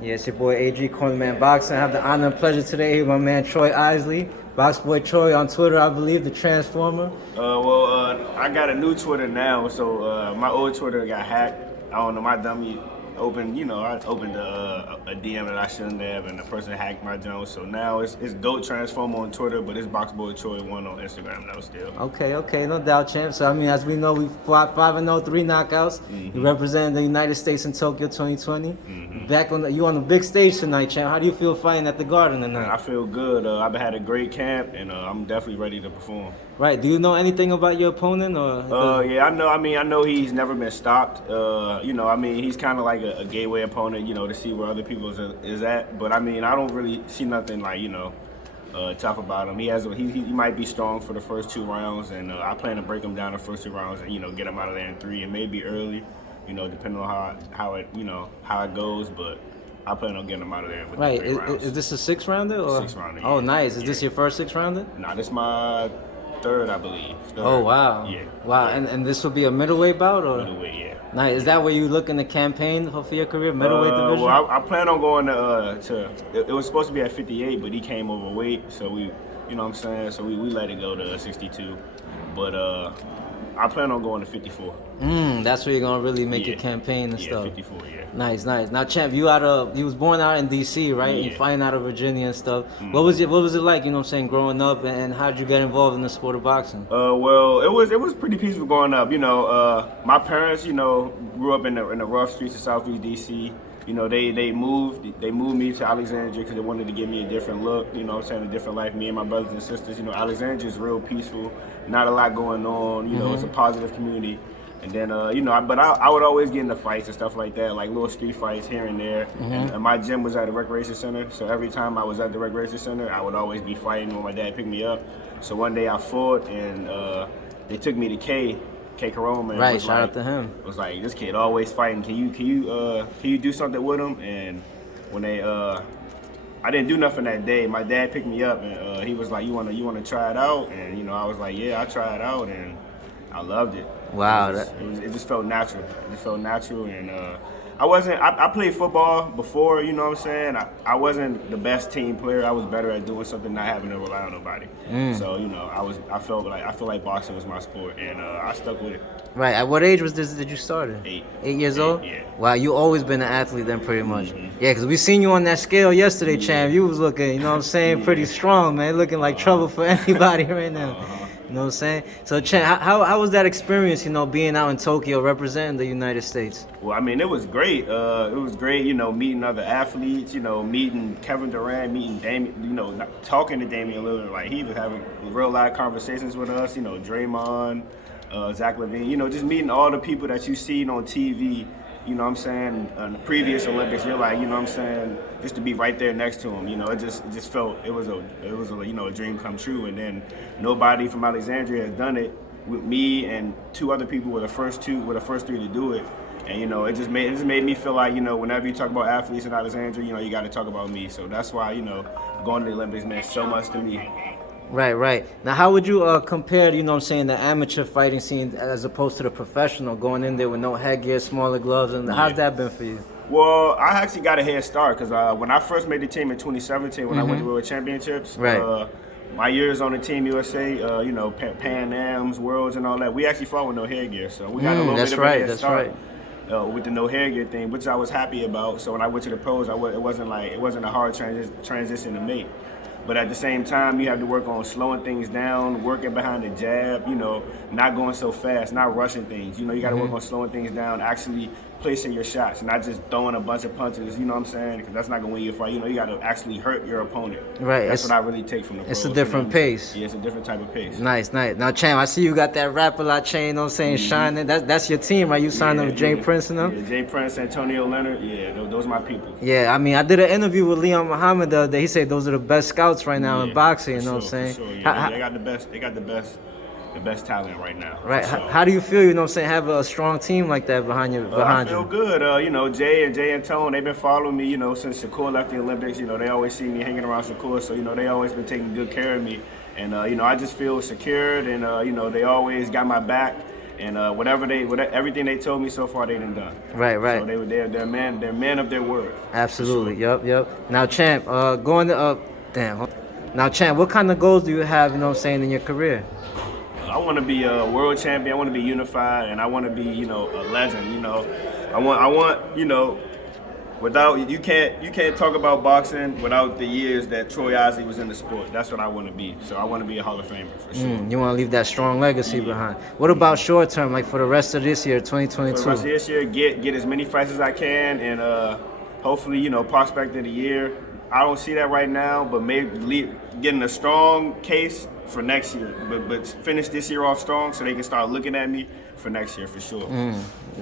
Yeah, it's your boy AG Cornerman Boxing. I have the honor and pleasure today with my man Troy Isley, Box Boy Troy on Twitter, I believe, the Transformer. I got a new Twitter now, so my old Twitter got hacked. I don't know, my dummy I opened a DM that I shouldn't have, and the person hacked my junk. So now it's Goat Transformer on Twitter, but it's Box Boy Troy 1 on Instagram now still. Okay, no doubt, champ. So, I mean, as we know, we fought 5-0, 3 knockouts. You represented the United States in Tokyo 2020. Back you on the big stage tonight, champ. How do you feel fighting at the Garden tonight? I feel good. I've had a great camp, and I'm definitely ready to perform. Right. Do you know anything about your opponent? Yeah, I know. I know he's never been stopped. He's kind of like a gateway opponent, to see where other people is at. But I don't really see nothing like, tough about him. He might be strong for the first 2 rounds, and I plan to break him down the first 2 rounds and get him out of there in 3 and maybe early, depending on how it goes. But I plan on getting him out of there with right. 3 rounds. Is this a 6-rounder? 6-rounder. Oh, Yeah. nice. Is this your first 6-rounder? Nah, this is my 3rd, I believe. 3rd. Oh, wow. Yeah. Wow. And this will be a middleweight bout, or? Middleweight, yeah. Nice. Is that where you looking to campaign for your career, middleweight division? Well, I plan on going to it was supposed to be at 58, but he came overweight, so we, so we let it go to 62. But I plan on going to 54. That's where you're gonna really make your campaign and stuff. 54, yeah. Nice. Now, champ, you was born out in DC, right? Yeah. You fighting out of Virginia and stuff. What was it like, growing up, and how'd you get involved in the sport of boxing? Well, it was pretty peaceful growing up. My parents, grew up in the rough streets of Southeast DC. They moved me to Alexandria because they wanted to give me a different look, a different life. Me and my brothers and sisters, Alexandria is real peaceful, not a lot going on, it's a positive community. And then, but I would always get into fights and stuff like that, like little street fights here and there. And my gym was at a recreation center, so every time I was at the recreation center, I would always be fighting when my dad picked me up. So one day I fought, and they took me to K Corona. Right, shout out to him. It was like, this kid always fighting. Can you do something with him? And when I didn't do nothing that day. My dad picked me up, and he was like, "You wanna try it out?" And I was like, "Yeah, I try it out," and I loved it. Wow, it just felt natural. It just felt natural, and I played football before. I wasn't the best team player. I was better at doing something, not having to rely on nobody. So I feel like boxing was my sport, and I stuck with it. Right. At what age did you start it? 8. 8 years old? Yeah. Wow, you always been an athlete then, pretty much. Yeah, because we seen you on that scale yesterday, champ. You was looking, pretty strong, man. Looking like trouble for anybody right now. You know what I'm saying? So, champ, how was that experience, being out in Tokyo representing the United States? Well, it was great. It was great, meeting other athletes, meeting Kevin Durant, meeting Damian, talking to Damian Lillard. Like, he was having real live conversations with us, Draymond, Zach LaVine, just meeting all the people that you seen on TV, in the previous Olympics. You're like, just to be right there next to him, it just felt it was a dream come true. And then nobody from Alexandria has done it. With me and 2 other people were the first 3 to do it. And it just made me feel like, whenever you talk about athletes in Alexandria, you got to talk about me. So that's why, going to the Olympics meant so much to me. Right. Now, how would you compare, the amateur fighting scene as opposed to the professional, going in there with no headgear, smaller gloves, and how's that been for you? Well, I actually got a head start because when I first made the team in 2017, when I went to World Championships, my years on the Team USA, Pan Am's, Worlds, and all that, we actually fought with no headgear, so we got a little bit of a head start. With the no hairgear thing, which I was happy about. So when I went to the pros, it wasn't a hard transition to make. But at the same time, you have to work on slowing things down, working behind the jab, not going so fast, not rushing things. You got to work on slowing things down, actually placing your shots, not just throwing a bunch of punches, because that's not going to win you a fight. You got to actually hurt your opponent. Right. That's what I really take from the pros. It's a different pace. Yeah, it's a different type of pace. Nice. Now, champ, I see you got that Rap-A-Lot chain, shining. That's your team, right? You signed up with Jay Prince and them? Yeah, Jay Prince, Antonio Leonard, those are my people. Yeah, I did an interview with Leon Muhammad the other day. He said those are the best scouts right now in boxing, you know what I'm saying? For sure, yeah. They got the best talent right now. Right. Sure. How do you feel, have a strong team like that behind you? I feel good. Jay and Tone, they've been following me, since Shakur left the Olympics. They always see me hanging around Shakur, so, they always been taking good care of me. And, I just feel secured, and, they always got my back. And everything they told me so far, they done done. Right. So they're man of their word. Absolutely. Sure. Yep. Now, champ, going to Now, champ, what kind of goals do you have? You know what I'm saying, in your career? I want to be a world champion. I want to be unified, and I want to be, a legend. I want, without you can't talk about boxing without the years that Troy Isley was in the sport. That's what I want to be. So I want to be a Hall of Famer for sure. You want to leave that strong legacy behind. What about short term, like for the rest of this year, 2022? For the rest of this year, get as many fights as I can, and hopefully, prospect of the year. I don't see that right now, but maybe getting a strong case for next year. But finish this year off strong so they can start looking at me for next year for sure.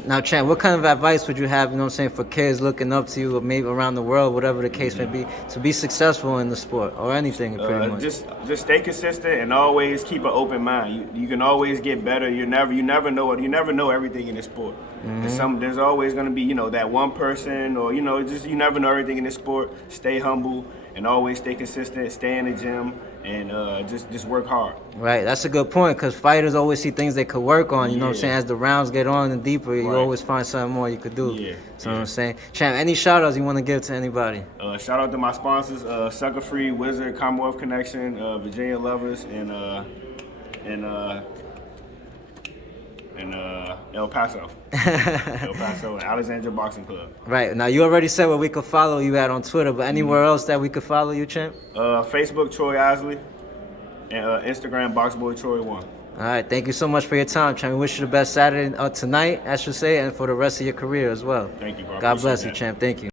Now, champ, what kind of advice would you have, you know what I'm saying, for kids looking up to you or maybe around the world, whatever the case may be, to be successful in the sport or anything pretty much? Just stay consistent and always keep an open mind. You can always get better. You never know everything in this sport. There's always going to be, that one person or, you never know everything in this sport. Stay humble and always stay consistent. Stay in the gym and just work hard. Right, that's a good point because fighters always see things they could work on. You know what I'm saying? As the rounds get on and deeper, you always find something more you could do. Yeah. So what I'm saying, champ, any shout outs you want to give to anybody? Shout out to my sponsors, Sucker Free, Wizard, Commonwealth Connection, Virginia Lovers, and El Paso. El Paso and Alexandria Boxing Club. Right. Now, you already said where we could follow you at on Twitter, but anywhere else that we could follow you, champ? Facebook, Troy Isley, and Instagram, Boxboy Troy 1. All right. Thank you so much for your time, champ. We wish you the best Saturday tonight, I should say, and for the rest of your career as well. Thank you, bro. God bless you, champ. Thank you.